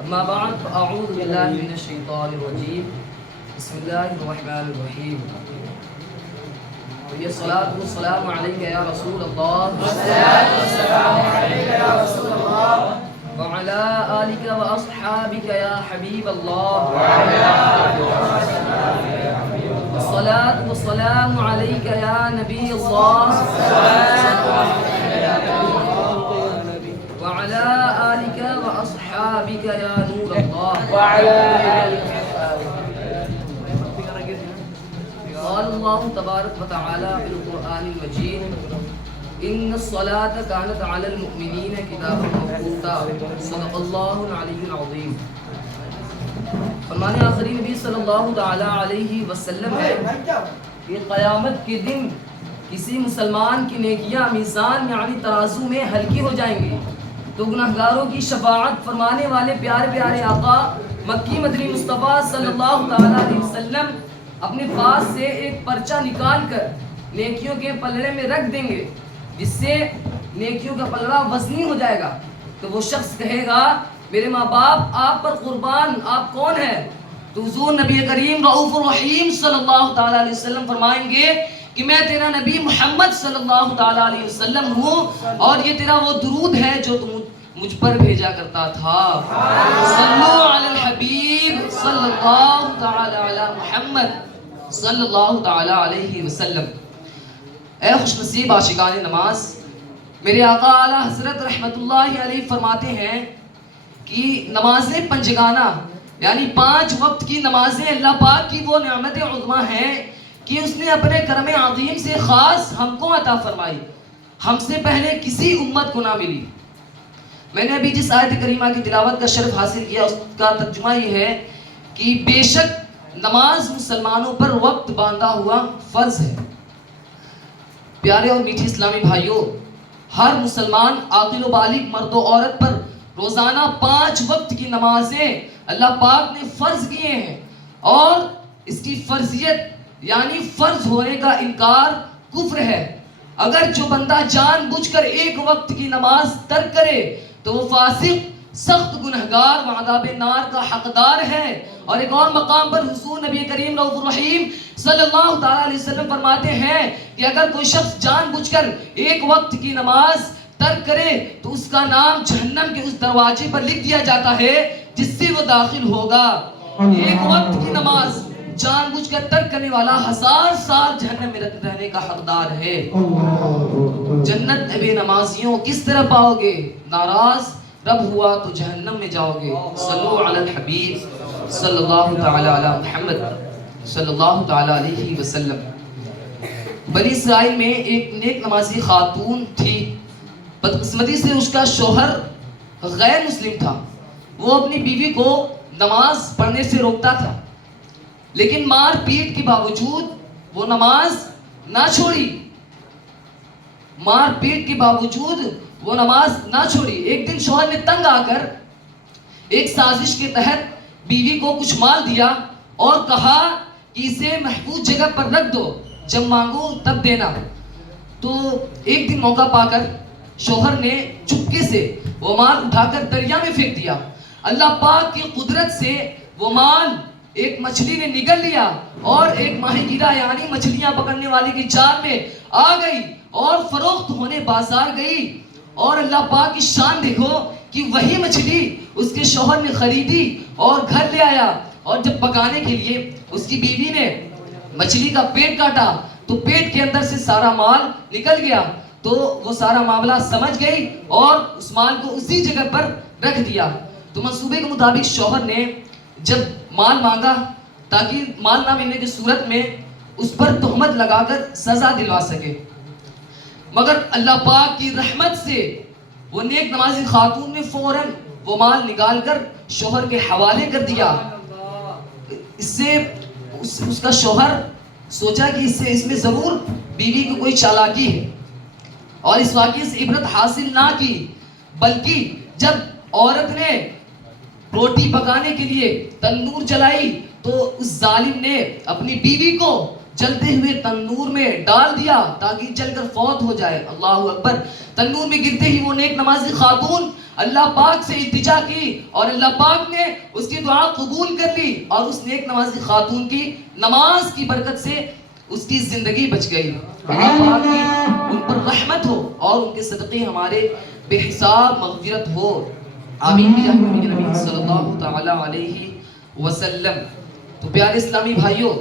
أما بعد فأعوذ بالله من الشيطان الرجيم بسم الله الرحمن الرحيم الصلاة والسلام عليك يا رسول الله الصلاة والسلام عليك يا رسول الله وعلى آلك وأصحابك يا حبيب الله وعلى آلك وأصحابك يا حبيب الله الصلاة والسلام عليك يا نبي الله وعلى آلك وأصحابك يا نور الله وعلى آلك قال الله تبارك وتعالى في القرآن المجيد إن الصلاة كانت على المؤمنين كتابا موقوتا صدق الله العلي العظيم. فرمان آخری نبی صلی اللہ تعالی علیہ وسلم ہے کہ قیامت کے دن کسی مسلمان کی نیکیاں میزان یعنی ترازو میں ہلکی ہو جائیں گی تو گناہگاروں کی شفاعت فرمانے والے پیارے پیارے آقا مکی مدنی مصطفیٰ صلی اللہ تعالی علیہ وسلم اپنے پاس سے ایک پرچہ نکال کر نیکیوں کے پلڑے میں رکھ دیں گے جس سے نیکیوں کا پلڑا وزنی ہو جائے گا. تو وہ شخص کہے گا میرے ماں باپ آپ پر قربان، آپ کون ہیں؟ تو حضور نبی کریم رؤوف الرحیم صلی اللہ تعالی علیہ وسلم فرمائیں گے کہ میں تیرا نبی محمد صلی اللہ تعالی علیہ وسلم ہوں اور یہ تیرا وہ درود ہے جو تم مجھ پر بھیجا کرتا تھا. صلو علی الحبیب صلی اللہ تعالی علی محمد صلی اللہ تعالی علیہ وسلم. اے خوش نصیب عاشقان نماز، میرے آقا اعلیٰ حضرت رحمت اللہ علیہ فرماتے ہیں کہ نمازیں پنجگانہ یعنی 5 وقت کی نمازیں اللہ پاک کی وہ نعمت عظمیٰ ہیں کہ اس نے اپنے کرم عظیم سے خاص ہم کو عطا فرمائی، ہم سے پہلے کسی امت کو نہ ملی. میں نے ابھی جس آیت کریمہ کی تلاوت کا شرف حاصل کیا اس کا ترجمہ یہ ہے کہ بے شک نماز مسلمانوں پر وقت باندھا ہوا فرض ہے. پیارے اور میٹھی اسلامی بھائیوں، ہر مسلمان عاقل و بالغ مرد و عورت پر روزانہ 5 وقت کی نمازیں اللہ پاک نے فرض کیے ہیں اور اس کی فرضیت یعنی فرض ہونے کا انکار کفر ہے. اگر جو بندہ جان بوجھ کر 1 وقت کی نماز ترک کرے تو وہ فاسق، سخت گنہگار و عذاب نار کا حقدار ہے. اور ایک اور مقام پر حضور نبی کریم رؤوف الرحیم صلی اللہ تعالی علیہ وسلم فرماتے ہیں کہ اگر کوئی شخص جان بوجھ کر 1 وقت کی نماز ترک کرے تو اس کا نام جہنم کے اس دروازے پر لکھ دیا جاتا ہے جس سے وہ داخل ہوگا. 1 وقت کی نماز جان بوجھ کر ترک کرنے والا 1000 سال جہنم میں رہنے کا حقدار ہے. جنت بے نمازیوں کس طرح پاؤ گے؟ ناراض رب ہوا تو جہنم میں جاؤ گے. صلو علی الحبیب صلی اللہ تعالی علی محمد صلی اللہ تعالی علیہ وسلم. بنی اسرائیل میں ایک نیک نمازی خاتون تھی. بدقسمتی سے اس کا شوہر غیر مسلم تھا. وہ اپنی بیوی کو نماز پڑھنے سے روکتا تھا لیکن مار پیٹ کے باوجود وہ نماز نہ چھوڑی. مار پیٹ کے باوجود وہ نماز نہ چھوڑی. ایک دن شوہر نے تنگ آ کر ایک سازش کے تحت بیوی کو کچھ مال دیا اور کہا کہ اسے محفوظ جگہ پر رکھ دو، جب مانگو تب دینا. تو ایک دن موقع پا کر شوہر نے چپکے سے وہ مال اٹھا کر دریا میں پھینک دیا. اللہ پاک کی قدرت سے وہ مال ایک مچھلی نے نگل لیا اور ایک ماہی گیرہ یعنی مچھلیاں پکڑنے والے کی جال میں آ گئی اور فروخت ہونے بازار گئی. اور اللہ پاک کی شان دیکھو کہ وہی مچھلی اس کے شوہر نے خریدی اور گھر لے آیا اور جب پکانے کے لیے اس کی بیوی نے مچھلی کا پیٹ کاٹا تو پیٹ کے اندر سے سارا مال نکل گیا. تو وہ سارا معاملہ سمجھ گئی اور اس مال کو اسی جگہ پر رکھ دیا. تو منصوبے کے مطابق شوہر نے جب مال مانگا تاکہ مال نہ ملنے کی صورت میں اس پر تہمت لگا کر سزا دلوا سکے، مگر اللہ پاک کی رحمت سے وہ نیک نمازی خاتون نے فوراً وہ مال نکال کر شوہر کے حوالے کر دیا. اس سے اس کا شوہر سوچا کہ اس میں ضرور بیوی کو کوئی چالاکی ہے اور اس واقعے سے عبرت حاصل نہ کی، بلکہ جب عورت نے روٹی پکانے کے لیے تندور جلائی تو اس ظالم نے اپنی بیوی کو جلتے ہوئے تندور میں ڈال دیا تاکہ جل کر فوت ہو جائے. اللہ اکبر. تندور میں گرتے ہی وہ نیک نمازی خاتون اللہ پاک سے التجا کی اور اللہ پاک نے اس کی دعا قبول کر لی اور اس نیک نمازی خاتون کی نماز کی برکت سے اس کی زندگی بچ گئی. اللہ پاک کی ان پر رحمت ہو اور ان کے صدقے ہمارے بے حساب مغفرت ہو. آمین بجاہ نبی صلی اللہ تعالی علیہ وسلم. تو پیارے اسلامی بھائیوں،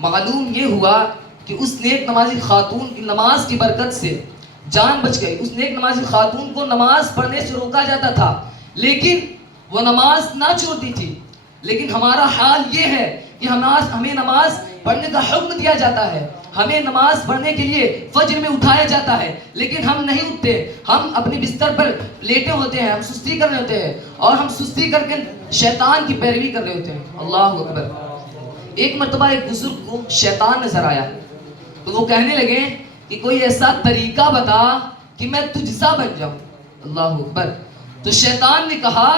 معلوم یہ ہوا کہ اس نیک نمازی خاتون کی نماز کی برکت سے جان بچ گئی. اس نیک نمازی خاتون کو نماز پڑھنے سے روکا جاتا تھا لیکن وہ نماز نہ چھوڑتی تھی. لیکن ہمارا حال یہ ہے کہ ہمیں نماز پڑھنے کا حکم دیا جاتا ہے، ہمیں نماز پڑھنے کے لیے فجر میں اٹھایا جاتا ہے لیکن ہم نہیں اٹھتے. ہم اپنے بستر پر لیٹے ہوتے ہیں، ہم سستی کر رہے ہوتے ہیں اور ہم سستی کر کے شیطان کی پیروی کر رہے ہوتے ہیں. اللہ اکبر. ایک مرتبہ ایک بزرگ کو شیطان نظر آیا تو وہ کہنے لگے کہ کوئی ایسا طریقہ بتا کہ میں تجھ سا بن جاؤں. اللہ اکبر. تو شیطان نے کہا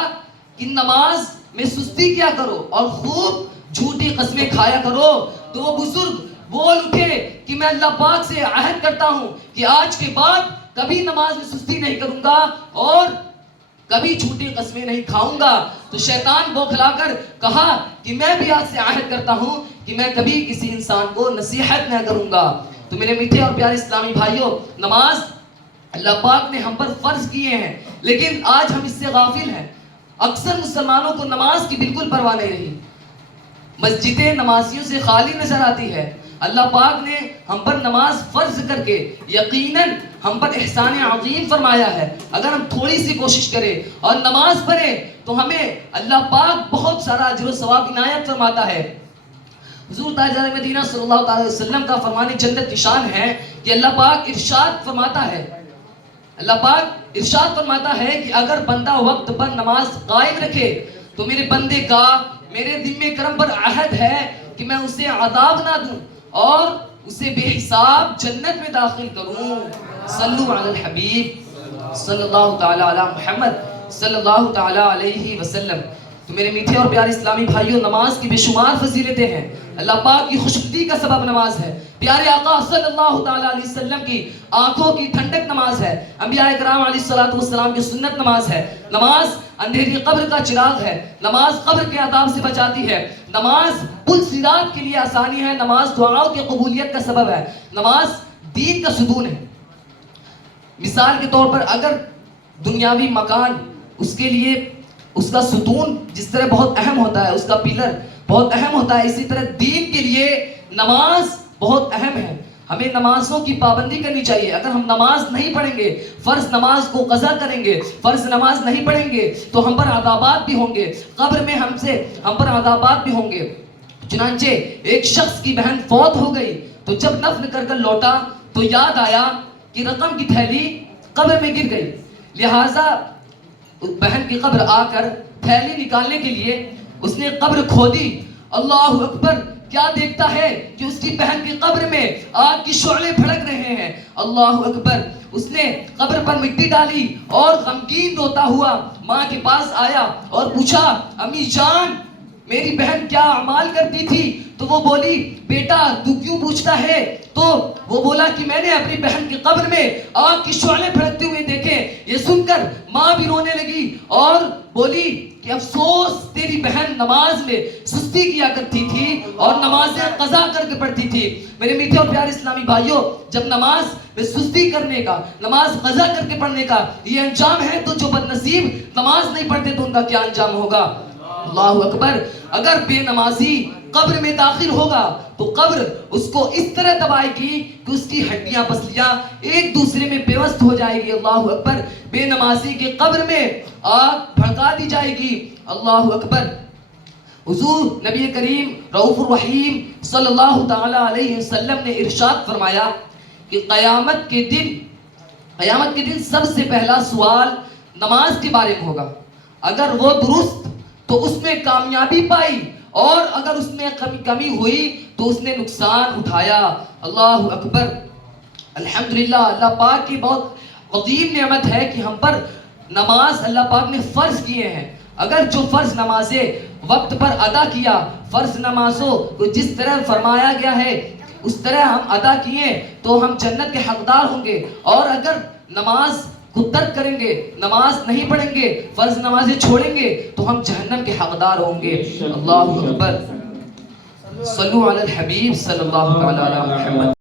کہ نماز میں سستی کیا کرو اور خوب جھوٹی قسمیں کھایا کرو. تو وہ بزرگ بول اٹھے کہ میں اللہ پاک سے عہد کرتا ہوں کہ آج کے بعد کبھی نماز میں سستی نہیں کروں گا اور کبھی جھوٹی قسمیں نہیں کھاؤں گا. تو شیطان بوکھلا کر کہا کہ میں بھی آج سے عہد کرتا ہوں کہ میں کبھی کسی انسان کو نصیحت نہ کروں گا. تو میرے میٹھے اور پیارے اسلامی بھائیوں، نماز اللہ پاک نے ہم پر فرض کیے ہیں لیکن آج ہم اس سے غافل ہیں. اکثر مسلمانوں کو نماز کی بالکل پرواہ نہیں رہی. مسجدیں نمازیوں سے خالی نظر آتی ہے. اللہ پاک نے ہم پر نماز فرض کر کے یقیناً ہم پر احسان عظیم فرمایا ہے. اگر ہم تھوڑی سی کوشش کریں اور نماز پڑھیں تو ہمیں اللہ پاک بہت سارا اجر و ثواب عنایت فرماتا ہے. حضور تاجدار مدینہ صلی اللہ علیہ وسلم کا فرمان جنت کی شان ہے کہ اللہ پاک ارشاد فرماتا ہے، اللہ پاک ارشاد فرماتا ہے کہ اگر بندہ وقت پر نماز قائم رکھے تو میرے بندے کا میرے ذمہ کرم پر عہد ہے کہ میں اسے عذاب نہ دوں اور اسے بے حساب جنت میں داخل کروں. صلو علی الحبیب صلی اللہ تعالی علی محمد صلی اللہ تعالی علیہ وسلم. تو میرے میٹھے اور پیارے اسلامی بھائیوں، نماز کی بے شمار فضیلتیں ہیں. اللہ پاک کی خوشنودی کا سبب نماز ہے. پیارے آقا صلی اللہ تعالی علیہ وسلم کی آنکھوں کی ٹھنڈک نماز ہے. انبیاء کرام علیہ الصلوۃ والسلام کی سنت نماز ہے. نماز اندھیری قبر کا چراغ ہے. نماز قبر کے عذاب سے بچاتی ہے. نماز پل صراط کے لیے آسانی ہے. نماز دعاؤں کی قبولیت کا سبب ہے. نماز دین کا ستون ہے. مثال کے طور پر اگر دنیاوی مکان اس کے لیے اس کا ستون جس طرح بہت اہم ہوتا ہے، اس کا پلر بہت اہم ہوتا ہے، اسی طرح دین کے لیے نماز بہت اہم ہے. ہمیں نمازوں کی پابندی کرنی چاہیے. اگر ہم نماز نہیں پڑھیں گے، فرض نماز کو قضا کریں گے، فرض نماز نہیں پڑھیں گے تو ہم پر عذابات بھی ہوں گے، قبر میں ہم پر عذابات بھی ہوں گے. چنانچہ ایک شخص کی بہن فوت ہو گئی تو جب نفل کر کر لوٹا تو یاد آیا کہ رقم کی تھیلی قبر میں گر گئی. لہٰذا بہن کی قبر آ کر تھیلی نکالنے کے لیے اس نے قبر کھودی. اللہ اکبر. کیا دیکھتا ہے کہ اس کی بہن کی قبر میں آگ کی شعلے بھڑک رہے ہیں. اللہ اکبر. اس نے قبر پر مٹی ڈالی اور غمگین روتا ہوا ماں کے پاس آیا اور پوچھا، امی جان میری بہن کیا اعمال کرتی تھی؟ تو وہ بولی، بیٹا تو کیوں پوچھتا ہے؟ تو وہ بولا کہ میں نے اپنی بہن کی قبر میں آگ کی شعلے بھڑکتے ہوئے دیکھے. یہ سن کر ماں بھی رونے لگی اور بولی کہ افسوس تیری بہن نماز میں سستی کیا کرتی تھی اور نمازیں قضا کر کے پڑھتی تھی. میرے میٹھے اور پیارے اسلامی بھائیوں، جب نماز میں سستی کرنے کا، نماز قضا کر کے پڑھنے کا یہ انجام ہے تو جو بد نصیب نماز نہیں پڑھتے تو ان کا کیا انجام ہوگا. اللہ اکبر. اگر بے نمازی قبر میں داخل ہوگا تو قبر اس کو اس طرح دبائے گی کہ اس کی ہڈیاں پسلیاں ایک دوسرے میں پیوست ہو جائے گی. اللہ اکبر. بے نمازی کی قبر میں آگ بھڑکا دی جائے گی. اللہ اکبر. حضور نبی کریم رؤوف الرحیم صلی اللہ تعالی علیہ وسلم نے ارشاد فرمایا کہ قیامت کے دن سب سے پہلا سوال نماز کے بارے میں ہوگا. اگر وہ درست تو اس میں کامیابی پائی اور اگر اس میں کمی ہوئی تو اس نے نقصان اٹھایا. اللہ اکبر. الحمدللہ. اللہ پاک کی بہت عظیم نعمت ہے کہ ہم پر نماز اللہ پاک نے فرض کیے ہیں. اگر جو فرض نمازیں وقت پر ادا کیا، فرض نمازوں کو جس طرح فرمایا گیا ہے اس طرح ہم ادا کیے تو ہم جنت کے حقدار ہوں گے. اور اگر نماز کو ترک کریں گے، نماز نہیں پڑھیں گے، فرض نمازیں چھوڑیں گے تو ہم جہنم کے حقدار ہوں گے۔ اللہ اکبر۔ صلو علی الحبیب صلی اللہ تعالی علی محمد۔